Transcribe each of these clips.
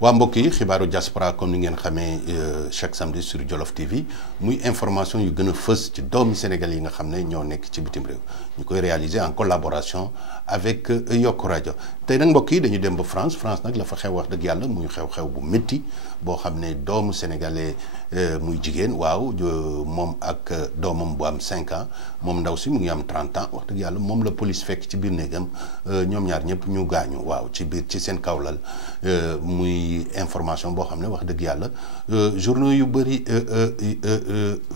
waa mbokk yi xibaaru diaspora comme ni ngeen xamee chaque samedi sur Jolof TV muy information yu gën a fës ci doomi Sénégal yi nga xam ne ñoo nekk ci bitim réew ñu koy réaliser en collaboration avec Yokk Rajo tey nag mbokk yi dañu dem ba France nag la fa xew wax dëgg yàlla muy xew-xew bu métti boo xam ne doomu sénégalais muy jigéen waaw moom ak doomam bu am 5 ans moom ndaw si mu ngi am 30 ans wax dëgg yàlla moom la police fekk ci biir néegam ñoom ñaar ñëpp ñu gaañu waaw ci biir ci seen kawlal muy information boo xam ne wax dëgg yàlla journaux yu bëri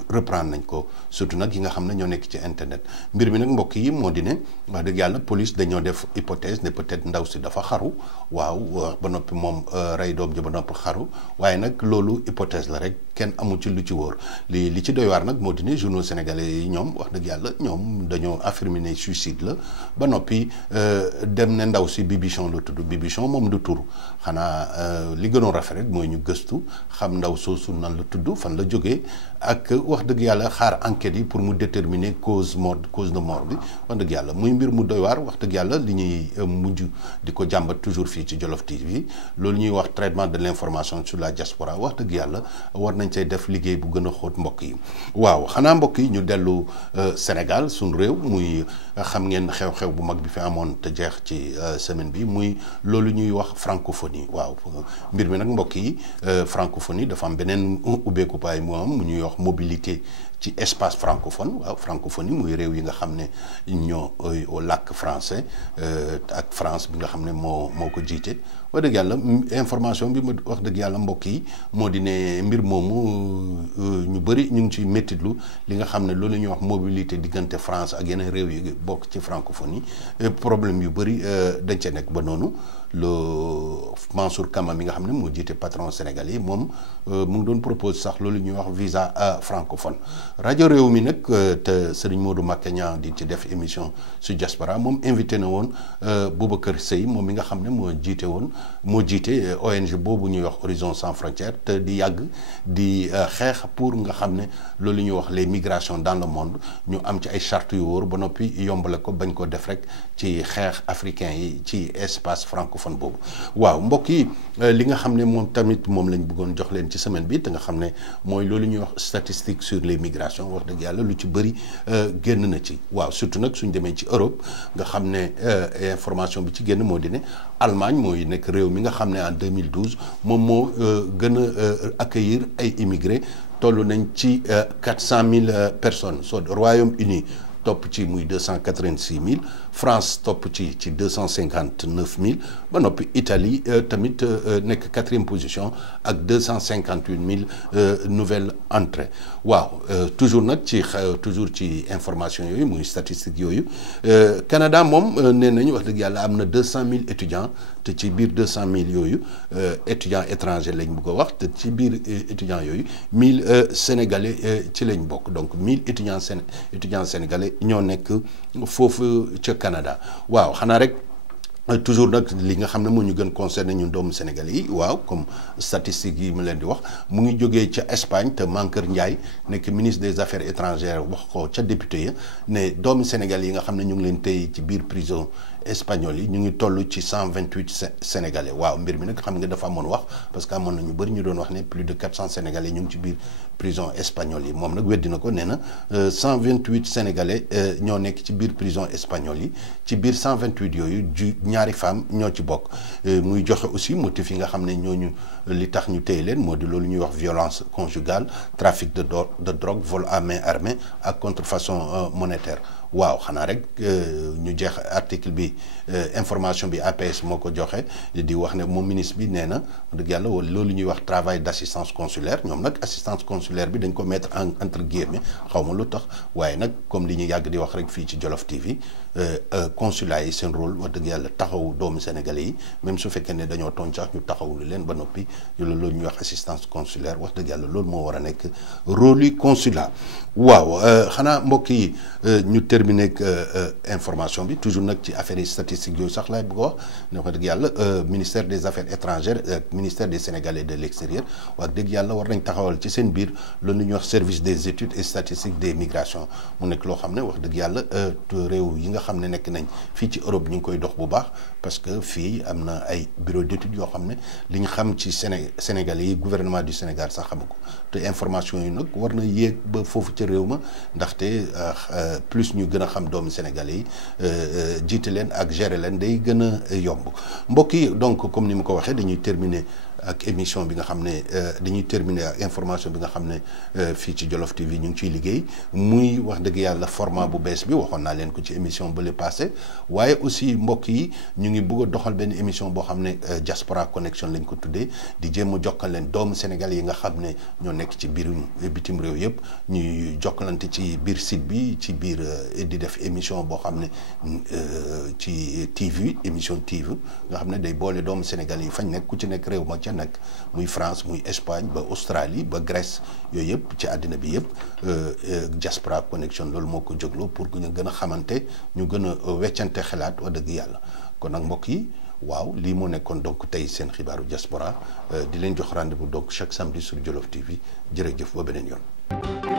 reprendre nañ ko surtout nag yi nga xam ne ñoo nekk ci internet mbir mi nag mbokk yi moo di ne wax dëgg yàlla police dañoo def hypothèse ne peut-être ndaw si dafa xaru waaw ba noppi moom rey doom ji ba noppi xaru waaye nag loolu hypothèse la rek kenn amul ci lu ci wóor li ci doy waar nag moo di ne journaux sénégalais yi ñoom wax dëgg yàlla ñoom dañoo affirmer ne suicide la ba noppi dem ne ndaw si Bibichon la tudd Bibichon moom du tur xanaa li gënoon rafet rek mooy ñu gëstu xam ndaw soosu nan la tudd fan la jógee ak wax dëgg yàlla xaar enquête yi pour mu déterminer cause de mort bi wax dëgg yàlla muy mbir mu doy waar wax dëgg yàlla li ñuy mujj di ko jàmbat toujours fii ci Jolof TV loolu ñuy wax traitement de l'information sur la diaspora wax dëgg yàlla war nañ cay def liggéey bu gën a xóot mbokk yi waaw xanaa mbokk yi ñu dellu Sénégal suñu réew muy xam ngeen xew-xew bu mag bi fi amoon te jeex ci semaine bi muy loolu ñuy wax francophonie waaw mbir mi nag mbokk yi francophonie dafa am beneen ubbeekupaay mu am mu ñuy wax mobilité ci espace francophone waaw francophonie muy réew yi nga xam ne ñoo làkk français ak France bi nga xam ne moo ko jiite wax dëgg yàlla information bi ma wax dëgg yàlla mbokk yi moo di ne mbir moomu ñu bëri ñu ngi ci méttitlu li nga xam ne loolu ñuy wax mobilité diggante France ak yeneen réew yi bokk ci francophonie problème yu bëri dañ ca nekk ba noonu le Mansour Kama mi nga xam ne moo jiite patron sénégalais yi moom mu ngi doon propose sax loolu ñuy wax visa francophone rajo réew mi nag te Serigne Modou Mbacké Niang di ci def émission su diaspora moom invité na woon Boubacar Seye moom mi nga xam ne moo jiite ONG boobu ñuy wax Horizon Sans Frontières te di yàgg di xeex pour nga xam ne loolu ñuy wax les migrations dans le monde ñu am ci ay chartes yu wóor ba noppi yombale ko bañ ko def rek ci xeex africain yi ci espace francophone boobu waaw mbokk yi li nga xam ne moom tamit moom lañ bëggoon jox leen ci semaine bi te nga xam ne mooy loolu ñuy wax statistique sur les migrations wax dëgg yàlla lu ci bëri génn na ci waaw surtout nag suñ demee ci Europe nga xam ne information bi ci génn moo di ne Allemagne mooy nekk réew mi nga xam ne en 2012 moom moo gën a accueillir ay immigrés toll nañ ci 400 000 personnes soo Royaume-Uni topp ci muy 286 000 France topp ci 259 000 ba noppi Italie tamit nekk 4e position ak 258 000 nouvelles entrées waaw toujours nag toujours ci information yooyu muy statistique yooyu Canada moom nee nañu wax dëgg yàlla am na 200 000 étudiants te ci biir 200 000 yooyu étudiants étrangers lañ bëgg a wax te ci biir étudiants yooyu 1000 sénégalais ci lañ bokk donc 1000 étudiants sénégalais ñoo nekk foofu ca Canada waaw xanaa rek toujours nag li nga xam ne moo ñu gën concerné ñun doomu Sénégal yi waaw comme statistiques yi mu leen di wax mu ngi jógee ca Espagne te Mankeur Ndiaye nekk ministre des affaires étrangères wax ko ca député ya ne doomu Sénégal yi nga xam ne ñu ngi leen tey ci biir prison espagnol yi ñu ngi toll ci 128 sénégalais waaw mbir mi nag xam nga dafa amoon wax parce que amoon na ñu bëri ñu doon wax ne plus de 400 sénégalais ñu ngi ci biir prison espagnol yi moom nag weddi na ko nee na 128 sénégalais ñoo nekk ci biir prison espagnol yi ci biir 128 yooyu ñaari femmes ñoo ci bokk muy joxe aussi motif yi nga xam ne ñooñu li tax ñu téye leen moo di loolu ñuy wax violence conjugale trafic de drogue vol à main armée ak contrefaçon monétaire waaw xanaa rek ñu jeex article bi information bi APS moo ko joxe di wax ne moom ministre bi nee na dëgg yàlla loolu ñuy wax travail d'assistance consulaire ñoom nag assistance consulaire bi dañ ko mettre entre guillemets xaw ma lu tax waaye nag comme li ñu yàgg di wax rek fii ci Jolof TV consulat yi seen rôle wax dëgg yàlla taxawu doomu sénégalais yi même su fekkee ne dañoo tooñ sax ñu taxawulu leen ba noppi loolu ñuy wax assistance consulaire wax dëgg yàlla loolu moo war a nekk rôle yi consulat waaw xanaa mbokk yi ñu terminer ak information bi toujours nag ci affaire données statistiques yooyu sax laay bëgg a wax ne wax dëgg yàlla ministère des affaires étrangères ak ministère des Sénégalais de l'extérieur wax dëgg yàlla war nañ taxawal ci seen biir loolu ñuy wax service des études et statistiques des migrations mu nekk loo xam ne wax dëgg yàlla réew yi nga xam ne nekk nañ fii ci Europe ñu ngi koy dox bu baax parce que fii am na ay bureau d'études yoo xam ne li ñu xam ci Sénégalais yi gouvernement du Sénégal sax xamu ko te information yi nag war na yéeg ba foofu ca réew ma ndaxte plus ñu gën a xam doomu Sénégalais yi jiite leen ak gérer leen day gën a yomb mbokk yi donc comme ni mu ko waxee dañuy terminer ak émission bi nga xam ne dañuy terminer ak information bi nga xam ne fii ci Jolof TV ñu ngi ciy liggéey muy wax dëgg yàlla format bu bees bi waxoon naa leen ko ci émission bële passé waaye aussi mbokk yi ñu ngi bëgg a doxal benn émission boo xam ne Diaspora Connection lañ ko tuddee di jéem a jokkal leen doomu Sénégal yi nga xam ne ñoo nekk ci bitim réew yëpp ñuy jokkalante ci biir site bi ci biir di def émission boo xam ne ci TV émission TV nga xam ne day boole doomu Sénégal yi fañ nekk ku ci nekk réew ma ca nekk muy France muy Espagne ba Australie ba Grèce yooyu yëpp ci àddina bi yëpp Diaspora Connection loolu moo ko jógloo pour que ñu gën a xamante ñu gën a weccante xalaat wax dëgg yàlla kon nag mbokk yi waaw lii moo nekkoon donc tey seen xibaaru diaspora di leen jox rendez-vous donc chaque samedi sur Jolof TV jërëjëf ba beneen yoon.